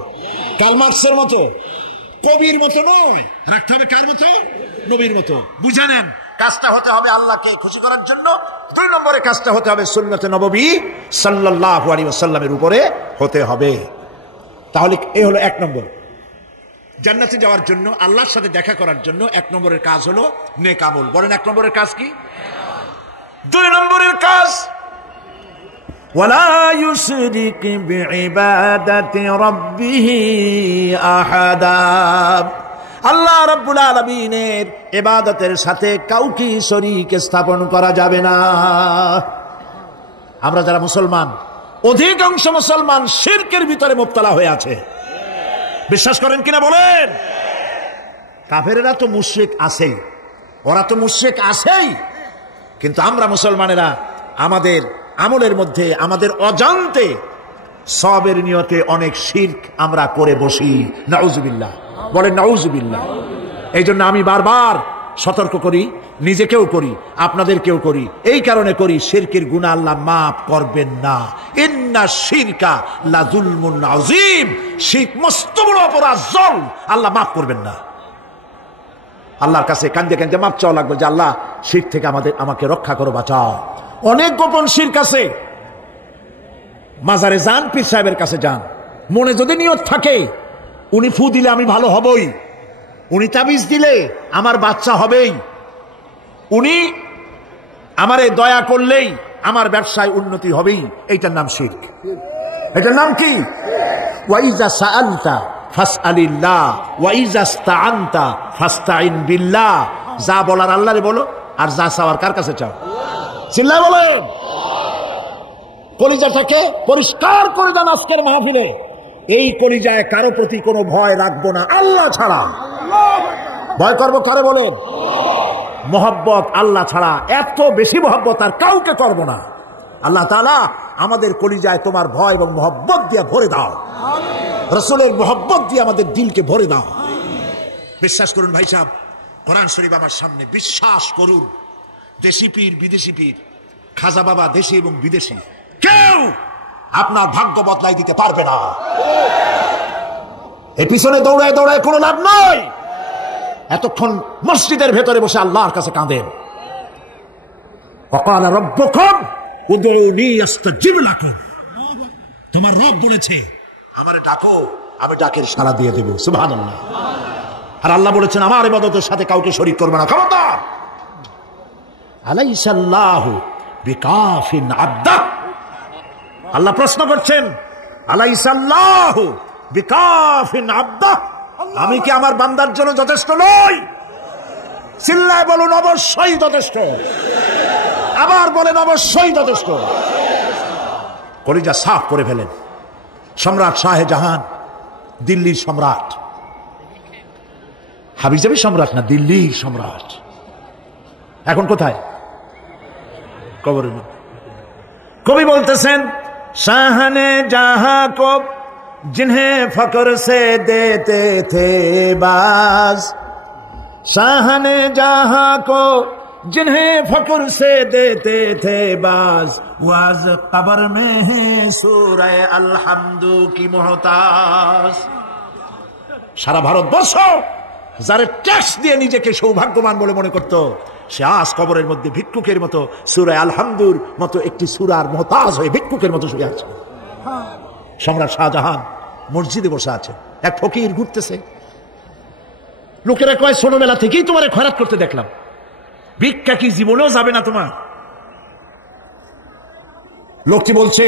কার্ল মার্কসের মতো, কবির মতো নয়। রাখতে হবে কার মতো? নবীর মতো। বুঝে নেন, কাজটা হতে হবে আল্লাহকে খুশি করার জন্য। দুই নম্বরে কাজটা হতে হবে সুন্নতে নববী সাল্লাল্লাহু আলাইহি ওয়াসাল্লামের উপরে হতে হবে। তাহলে এই হলো এক নম্বর। জান্নাতে যাওয়ার জন্য, আল্লাহর সাথে দেখা করার জন্য এক নম্বরের কাজ হলো নেক আমল। বলেন এক নম্বরের কাজ কি? দুই নম্বরের কাজ ওয়ালা ইউশরিক বিইবাদাতি রাব্বিহ আহাদা। আল্লাহ রাব্বুল আলামিনের ইবাদতের সাথে কাউকে শরীক স্থাপন করা যাবে না। আমরা যারা মুসলমান, অধিকাংশ মুসলমান শিরকের ভিতরে মুবতলা হয়ে আছে। বিশ্বাস করেন কিনা বলেন? কাফেরেরা তো মুশরিক আছেই, ওরা তো মুশরিক আছেই, কিন্তু আমরা মুসলমানেরা আমাদের আমলের মধ্যে আমাদের অজান্তে সবের নিয়তে অনেক শিরক আমরা করে বসি। নাউজুবিল্লাহ। বলেন নাউজুবিল্লাহ। এই জন্য আমি বারবার সতর্ক করি, নিজেকেও করি, আপনাদেরকেও করি। এই কারণে করি, শিরকের গুনাহ আল্লাহ মাফ করবেন না। ইন্না শিরকা লাযুলমুন আযীম। শিরক মস্ত বড় অপরাধ, জুলম, আল্লাহ মাফ করবেন না। আল্লাহর কাছে কান্দে কান্দে মাপ চাওয়া লাগবে যে আল্লাহ শিরক থেকে আমাকে রক্ষা করো, বাঁচাও। অনেক গোপন শিরক আছে। মাজারে যান, পীর সাহেবের কাছে যান, মনে যদি নিয়ত থাকে উনি ফু দিলে আমি ভালো হবই, উনি তাবিজ দিলে আমার বাচ্চা হবেই, উনি আমারে দয়া করলেই আমার ব্যবসায় উন্নতি হবেই, এইটার নাম শিরক। এটার নাম কি? ওয়াইজা সাআলতা ফাসআলিল্লাহ ওয়া ইযাস্তাআনতা ফাস্তাইন বিল্লাহ। যা বলার আল্লাহরে বলো, আর যা চাওয়ার কার কাছে চাও? চিল্লায় বলেন। কলিজাটাকে পরিষ্কার করে দেন আজকের মাহফিলে। এই কলিজায় কারো প্রতি কোনো ভয় রাখবো না আল্লাহ ছাড়া। ভয় করবো কারে বলেন? মহব্বত আল্লাহ ছাড়া, এত বেশি মহব্বত আর কাউকে করবো না। আল্লাহ তাআলা আমাদের কলিজায় তোমার ভয় এবং মহব্বত দিয়ে ভরে দাও, রাসূলের মহব্বত দিয়ে আমাদের দিলকে ভরে দাও। বিশ্বাস করুন ভাই সাহেব, কোরআন শরীফ আমার সামনে, বিশ্বাস করুন, দেশি পীর বিদেশি পীর, খাজা বাবা দেশি এবং বিদেশি, কেউ আপনার ভাগ্য বদলাই দিতে পারবে না। এর পিছনে দৌড়ায় দৌড়ায় কোনো লাভ নয়। এতক্ষণ মসজিদের ভেতরে বসে আল্লাহর কাছে কাঁদেন। ওয়াকালা রাব্বুকুম উদউনি আস্তাজিব লাকুম। তোমার রব বলেছে আমারে ডাকো, আমি ডাকের সাড়া দিয়ে দেব। সুবহানাল্লাহ। আর আল্লাহ বলেছেন আমার ইবাদতের সাথে কাউকে শরীক করবে না। খবরদার। আলাইসাল্লাহু বিকাফিন আবদা। আল্লাহ প্রশ্ন করছেন, আলাইসাল্লাহু বিকাফিন আবদা, আমি কি আমার বান্দার জন্য যথেষ্ট নই? চিল্লায় বলুন অবশ্যই যথেষ্ট। আবার বলেন অবশ্যই যথেষ্ট। কলিজা সাফ করে ফেলেন। সম্রাট শাহজাহান, দিল্লির সম্রাট, হাবিজাবি সম্রাট না, দিল্লির সম্রাট। এখন কোথায়? কবরের মধ্যে। কবি বলতেছেন, শাহনে জাহাঁ কো जिन्हें फकर से देते थे बाज, शाहने जहां को जिन्हें फकर से देते थे बाज, वाज कब्र में है सूरह अलहम्दु की मोहताज। সারা ভারতবর্ষ যারা ট্যাক্স দিয়ে নিজেকে সৌভাগ্যবান বলে মনে করত, সে আজ কবরের মধ্যে ভিক্ষুকের মতো সূরা আলহামদুর মতো একটি সূরার মুহতাজ হয়ে ভিক্ষুকের মতো শুয়ে আছে। সম্রাট শাহজাহান মসজিদে বসে আছে, এক ফকির ঘুরতেছে। লোকেরা কয় ছোটবেলা থেকেই তোমার খয়রাত করতে দেখলাম, ভিক্ষা কি জীবনেও যাবে না তোমার? লোকটি বলছে,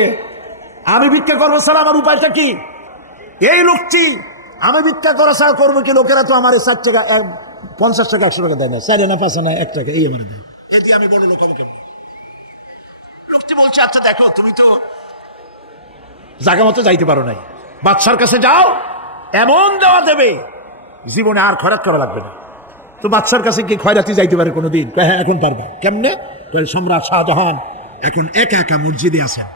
আমি ভিক্ষা করবো ছাড়া আমার উপায়টা কি? এই লোকটি, আমি ভিক্ষা করা ছাড়া করবো কি? লোকেরা তো আমার 4 টাকা 50 টাকা 100 টাকা দেয় না, 4 আনা 5 আনা 1 টাকা এই আমার দেয়, এই দিয়ে আমি বড় লোক হবো কেমন? লোকটি বলছে, আচ্ছা দেখো, তুমি তো জায়গা মতো যাইতে পারো নাই, বাদশার কাছে যাও, এমন দেওয়া দেবে জীবনে আর খয়রাত করা লাগবে না। তো বাদশার কাছে কি খয়রাতি যাইতে পারে কোনোদিন? হ্যাঁ, এখন পারবা। কেমনে? সম্রাট শাহজাহান এখন একা একা মসজিদে আছেন।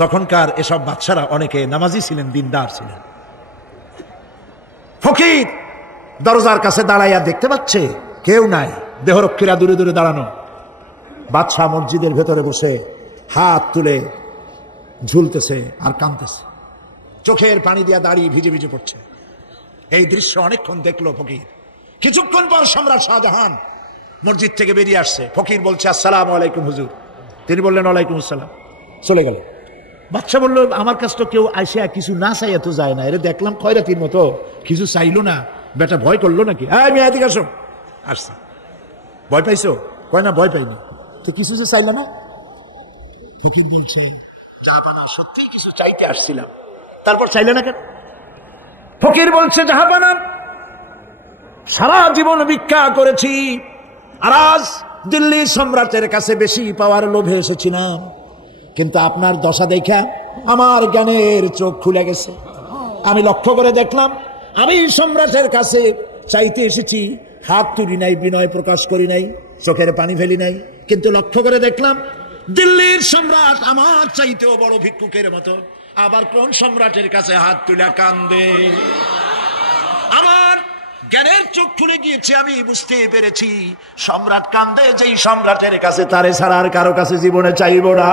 তখনকার এসব বাদশারা অনেকে নামাজি ছিলেন, দিনদার ছিলেন। ফকির দরজার কাছে দাঁড়াইয়া দেখতে পাচ্ছে কেউ নাই, দেহরক্ষীরা দূরে দূরে দাঁড়ানো। বাদশাহ মসজিদের ভেতরে বসে হাত তুলে ঝুলতেছে আর কাঁদতেছে, চোখের পানি দিয়া দাঁড়িয়ে ভিজে ভিজে পড়ছে। এই দৃশ্য অনেকক্ষণ দেখলো ফকির। কিছুক্ষণ পর সম্রাট শাহজাহান মসজিদ থেকে বেরিয়ে আসছে। ফকির বলছে, আসসালামু আলাইকুম হুজুর। তিনি বললেন, ওয়ালাইকুম আসসালাম। চলে গেল। বাদশা বলল, আমার কাছে তো কেউ আসিয়া কিছু না চাই এত যায় না, এর দেখলাম খয়রাতির মতো কিছু চাইলো না, বেটা ভয় করলো নাকি? হ্যাঁ, আমি এদিকে আসো। আসছে। ভয় পাইছো? কয় না, ভয় পাইনি। তো কিছু যে চাইলে না? কিছু চাইতে আসছিলাম, তারপর চাইলে না কেন? ফকির বলছে, জাহাপানা, সারা জীবন ভিক্ষা করেছি, আর আজ দিল্লির সম্রাটের কাছে বেশি পাওয়ার লোভে এসেছিলাম, কিন্তু আপনার দশা দেখা আমার জ্ঞানের চোখ খুলে গেছে। আমি লক্ষ্য করে দেখলাম, আমি সম্রাটের কাছে চাইতে এসেছি, হাত তুলি নাই, বিনয় প্রকাশ করি নাই, চোখের পানি ফেলি নাই, কিন্তু লক্ষ্য করে দেখলাম দিল্লির সম্রাট আমার চাইতেও বড় ভিক্ষুকের মতো আবার কোন সম্রাটের কাছে হাত তুলে কান্দে। আমার জ্ঞানের চোখ খুলে গিয়েছে, আমি বুঝতে পেরেছি সম্রাট কান্দে যেই সম্রাটের কাছে, তারে ছাড়া আর কারো কাছে জীবনে চাইব না।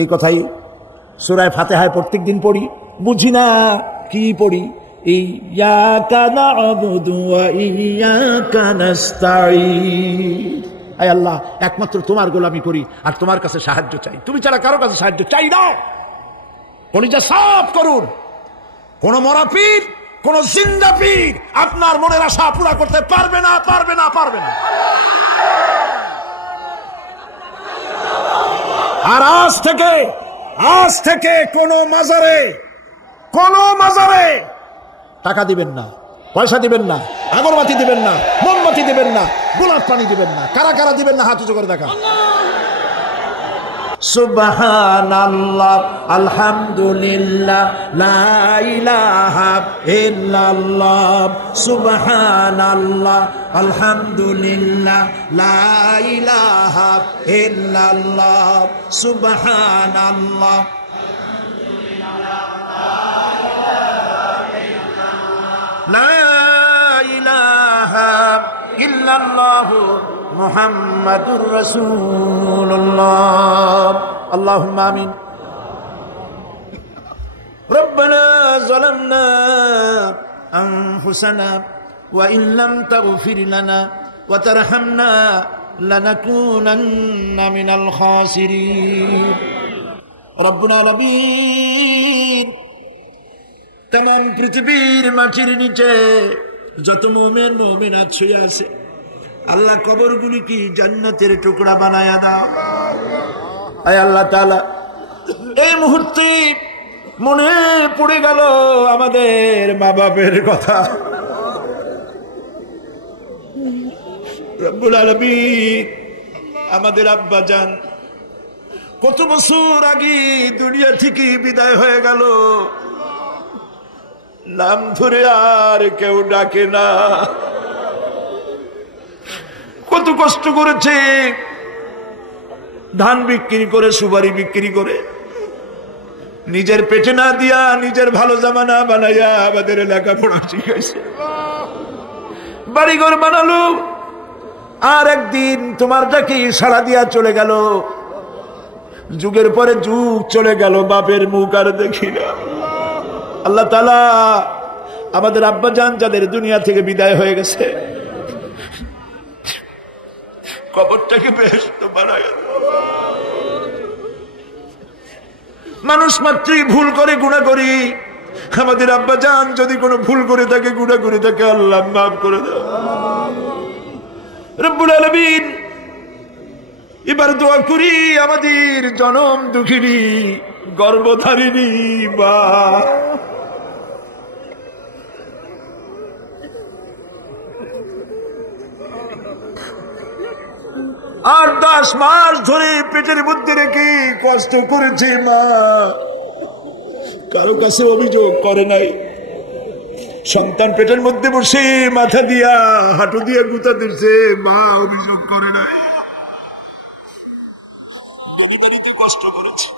এই কথাই সূরা ফাতিহায় প্রত্যেক দিন পড়ি, বুঝি না কি পড়ি। ইয়াকা না'বুদু ওয়া ইয়াকা নাস্তাঈন। আয় আল্লাহ, একমাত্র তোমার গোলামি করি আর তোমার কাছে সাহায্য চাই, তুমি ছাড়া কারো কাছে সাহায্য চাই না। কলিজা সাফ করুন। কোন মরা পীর, কোন জিন্দা পীর আপনার মনের আশা পুরা করতে পারবে না, পারবে না, পারবে না। আর আজ থেকে আজ থেকে কোন মাজারে টাকা দিবেন না, পয়সা দিবেন না, আগরবাতি দিবেন না, মোমবাতি দিবেন না, গোলাপ পানি দিবেন না। কারা কারা দিবেন না হাত উঁচু করে দেখা। সুবহানাল্লাহ, আলহামদুলিল্লাহ, লা ইলাহা ইল্লাল্লাহ। সুবহানাল্লাহ, আলহামদুলিল্লাহ, লা ইলাহা ইল্লাল্লাহ। সুবহানাল্লাহ, লা ইলাহা ইল্লাল্লাহ, মুহাম্মাদুর রাসূলুল্লাহ। আল্লাহুম্মা আমিন। রব্বানা যালামনা আনফুসানা ওয়া ইন লাম তাগফির লানা ওয়া তারহামনা লানাকুনান্না মিনাল খাসিরিন। রব্বুল আলামিন, তামাম পৃথিবীর মাটির নিচে যত মুমিন মুমিনাত শুয়ে আছে, আল্লাহ কবরগুলি কি জান্নাতের টুকরা বানায়া দাও। আয় আল্লাহ তাআলা, এই মুহূর্তে মনে পড়ে গেল আমাদের মা বাপের কথা। রব্বুল আলামিন, আমাদের আব্বা জান কত বছর আগে দুনিয়া থেকে বিদায় হয়ে গেল, নাম ধরে আর কেউ ডাকে না। কত কষ্ট করেছে, ধান বিক্রি করে, সুপারি বিক্রি করে, নিজের পেটে না দিয়া নিজের ভালো জামা না বানাইয়া আমাদের লেখাপড়া শিখাইছে, বাড়িঘর বানালো। আর একদিন তোমার ডাকে সাড়া দিয়া চলে গেল। যুগের পরে যুগ চলে গেল, বাপের মুখ আর দেখি না। আল্লাহ তাআলা, আমাদের আব্বা জান যাদের দুনিয়া থেকে বিদায় হয়ে গেছে, কবরটাকে বেহেশত বানায়। মানুষ মাত্রই ভুল করে, গুনাহ করি। আমাদের আব্বা জান যদি কোনো ভুল করে থাকে, গুনাহ করে থাকে, আল্লাহ মাফ করে দাও। রব্বুল আলামিন, এবার দোয়া করি আমাদের জনম দুঃখিনী গর্ভধারিণী মা, আর 10 মাস ধরে পেটের মধ্যে রেখে কষ্ট করেছে মা, কারো কাছে অভিযোগ করে নাই। সন্তান পেটের মধ্যে বসে মাথা দিয়া হাঁটু দিয়ে গুঁতা দিচ্ছে, মা অভিযোগ করে নাই। কষ্ট করেছে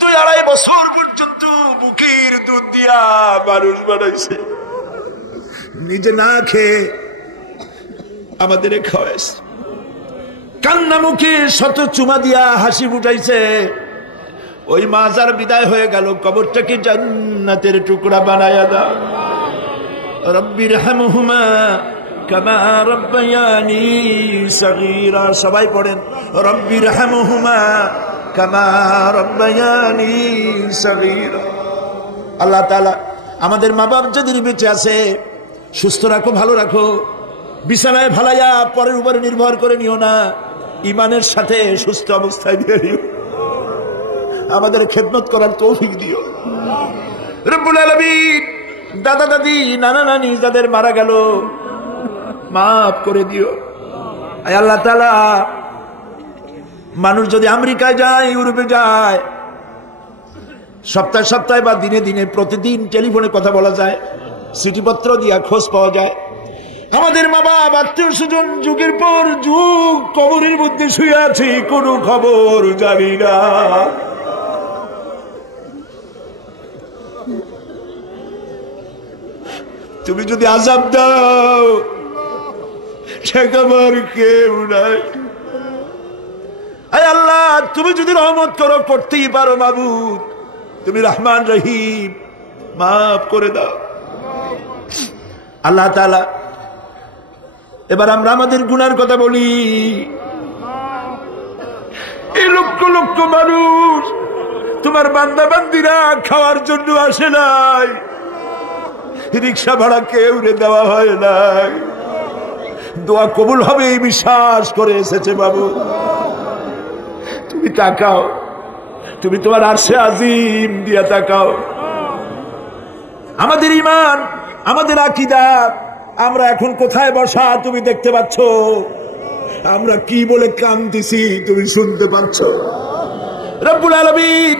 2-2.5 বছর পর্যন্ত বুকের দুধ দিয়া মানুষ বানাইছে, নিজে না খেয়ে আমাদের খাওয়াইছে, কান্না মুখে শত চুমা দিয়া হাসি ফুটাইছে। ওই মা যার বিদায় হয়ে গেল, কবরটাকে জান্নাতের টুকরা বানায়া দাও। রব্বিরহামহুমা কামা রাব্বায়ানি সগীরা। সবাই পড়েন, রব্বিরহামহুমা কামা রাব্বায়ানি সগীরা। আল্লাহ তাআলা, আমাদের মা বাপ যাদের বেঁচে আছে, সুস্থ রাখো, ভালো রাখো। বিছানায় ভালাইয়া পরের উপরে নির্ভর করে নিও না, ইমানের সাথে সুস্থ অবস্থায় দিয়ে দিও। আমাদের খেদমত করার তৌফিক দিও রব্বুল আলামিন। দাদা দাদি, নানা নানি যাদের মারা গেল, মাফ করে দিও। আয় আল্লাহ তাআলা, মানুষ যদি আমেরিকায় যায়, ইউরোপে যায়, সপ্তাহে সপ্তাহে বা দিনে দিনে প্রতিদিন টেলিফোনে কথা বলা যায়, চিঠিপত্র দিয়া খোঁজ পাওয়া যায়। আমাদের মা বাপ, আত্মীয় স্বজন যুগের পর যুগ কবরের মধ্যে শুয়ে আছে, কোনো খবর জানি না। তুমি যদি আযাব দাও, ঠেকাবার কেউ নাই। আয় আল্লাহ, তুমি যদি রহমত করো, করতেই পারো মাবুদ, তুমি রহমান রহিম, মাফ করে দাও। আল্লাহ তাআলা, এবার আমরা আমাদের গুনার কথা বলি। এই লক্ষ লক্ষ মানুষ তোমার বান্দা বান্দিরা খাওয়ার জন্য আসে নাই, রিক্সা ভাড়া কেউ দেওয়া হয় নাই, দোয়া কবুল হবে এই বিশ্বাস করে এসেছে। বাবু তুমি তাকাও, তুমি তোমার আরশে আজিম দিয়া তাকাও। আমাদের ঈমান, আমাদের আকীদা, আমরা এখন কোথায় বসা তুমি দেখতে পাচ্ছ। আমরা কি বলে কাঁদতেছি তুমি শুনতে পাচ্ছ। রব্বুল আলামিন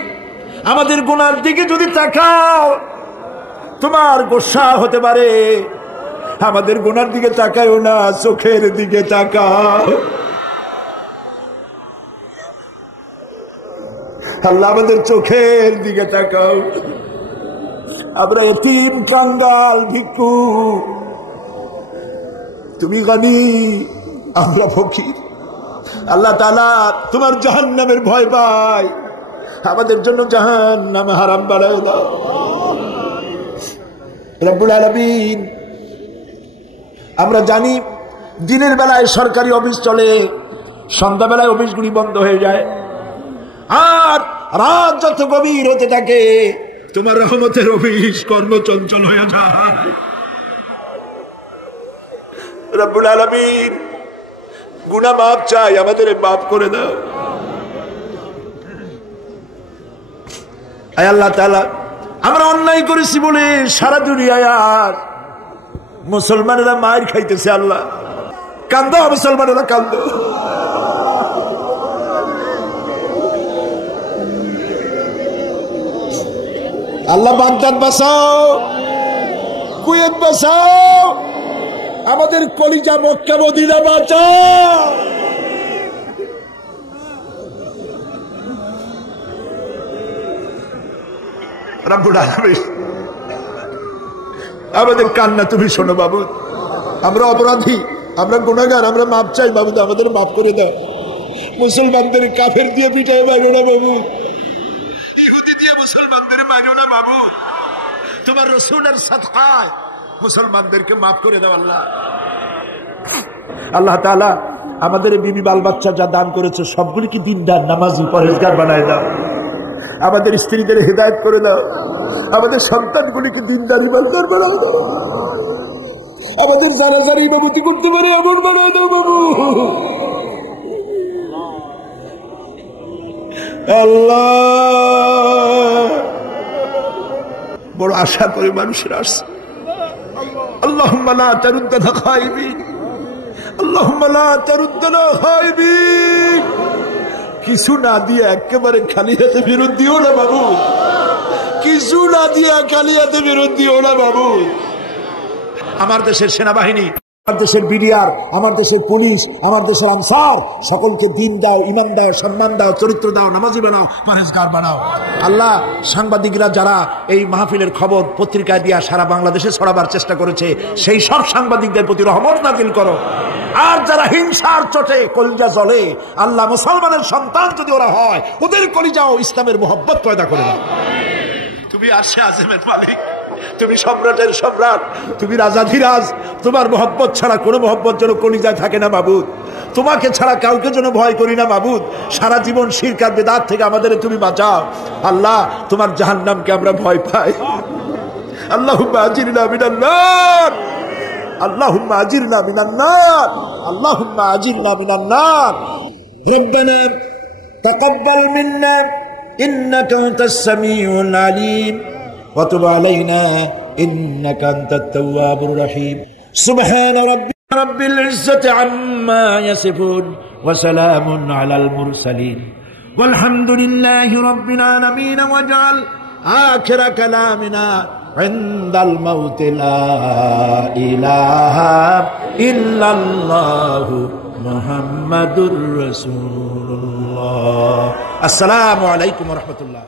আমাদের গুনার দিকে যদি তাকাও তোমার গোসা হতে পারে। আমাদের গুনার দিকে তাকায়ও না, চোখের দিকে তাকাও। আল্লাহ আমাদের চোখের দিকে তাকাও। আমরা এতিম, কাঙ্গাল, ভিক্ষু, তুমি গনি, আমরা ফকির। আল্লাহ তাআলা তোমার জাহান্নামের ভয় পাই, আমাদের জন্য জাহান্নাম হারাম বানাও দাও। রব্বুল আলামিন আমরা জানি দিনের বেলায় সরকারি অফিস চলে, সন্ধ্যাবেলায় অফিসগুলি বন্ধ হয়ে যায়, আর রাত যত গভীর হতে থাকে তোমার রহমতের অফিস কর্মচঞ্চল হয়ে যায়। রব্বুল আলামিন গুনাহ মাফ চাই, আমাদের মাফ করে দাও। আয় আল্লাহ তাআলা আমরা অন্যায় করেছি বলে সারা দুনিয়ায় আর মুসলমানেরা মার খাইতেছে। আল্লাহ কান্দো, মুসলমানেরা কান্দো। আল্লাহ বাগদাদ বাঁচাও, কুয়েত বাঁচাও, আমাদের কলিজা মক্কা মদিনা বাঁচাও। রব্বুল আলামিন আমাদের কান্না তুমি শোনো বাবু। আমরা অপরাধী, আমরা গুনাহগার, আমরা মাপ চাই বাবু, আমাদের মাফ করে দাও। মুসলমানদের কাফের দিয়ে পিটাই মারো না বাবু, ইহুদি দিয়ে মুসলমানদের মারো না বাবু। তোমার রাসূলের সাদকায় মুসলমানদেরকে মাফ করে দাও আল্লাহ। আল্লাহ তাআলা আমাদের বিবি বাল বাচ্চা যা দান করেছে সবগুলিকে দিনদার, নামাজি, পরহেজগার বানায় দাও। আমাদের স্ত্রীদের হেদায়েত করে দাও, আমাদের সন্তানগুলিকে দিনদার ইমানদার বানাও দাও। আমাদের যারা যারা ইমামতি করতে পারে এমন বানাও দাও বাবু। আল্লাহ বড় আশা করে মানুষের আসছে। আল্লাহুম্মা লা তারুদ্দানা খায়বিন, আল্লাহুম্মা লা তারুদ্দানা খায়বিন। কিছু না দিয়ে একেবারে খালি হাতে ফেরত দিও না বাবু, কিছু না দিয়ে খালি হাতে ফেরত দিও না বাবু। আমার দেশের সেনাবাহিনী, আমার দেশের বিডিআর, আমার দেশের পুলিশ, আমার দেশের আনসার সকলকে দিন দাও, ইমান দাও, সম্মান দাও, চরিত্র দাও, নামাজি বানাও, পরহেজগার বানাও। আল্লাহ সাংবাদিকরা যারা এই মাহফিলের খবর পত্রিকায় দিয়া সারা বাংলাদেশে ছড়াবার চেষ্টা করেছে সেই সব সাংবাদিকদের প্রতি রহমত নাযিল করো। আর যারা হিংসার চোটে কলিজা জ্বলে, আল্লাহ মুসলমানের সন্তান যদি ওরা হয় ওদের কলিজাও ইসলামের মোহব্বত পয়দা করে দাও। তুমি আরশে আযমের মালিক, তুমি সম্রাটের সম্রাট, তুমি রাজাধিরাজ। তোমার মোহব্বত ছাড়া কোনো মোহব্বত যেন কলিজায় থাকে না মাবুদ। তোমাকে ছাড়া কাউকে যেন ভয় করি না মাবুদ। সারা জীবন শিরক আর বিদআত থেকে আমাদের তুমি বাঁচাও আল্লাহ। তোমার জাহান্নামকে আমরা ভয় পাই। আল্লাহুম্মা আজিরনা মিনান নার, আল্লাহুম্মা আজিরনা মিনান নার, আল্লাহুম্মা আজিরনা মিনান নার। রব্বানা তাকাব্বাল মিন্না ইন্নাকা আনতাস সামিউল আলিম ওয়া তুব আলাইনা ইন্নাকা আনতাত তাওয়াবুর রহিম। সুবহান রাব্বিল ইজ্জাতি আম্মা ইয়াসিফুন ওয়া সালামুন আলাল মুরসালিন ওয়ালহামদুলিল্লাহি রাব্বিল আলামিন। ওয়াজআল আখিরা কালামিনা ইনদাল মাউত লা ইলাহা ইল্লাল্লাহু মুহাম্মাদুর রাসূলুল্লাহ। আসসালামু আলাইকুম ওয়া রাহমাতুল্লাহ।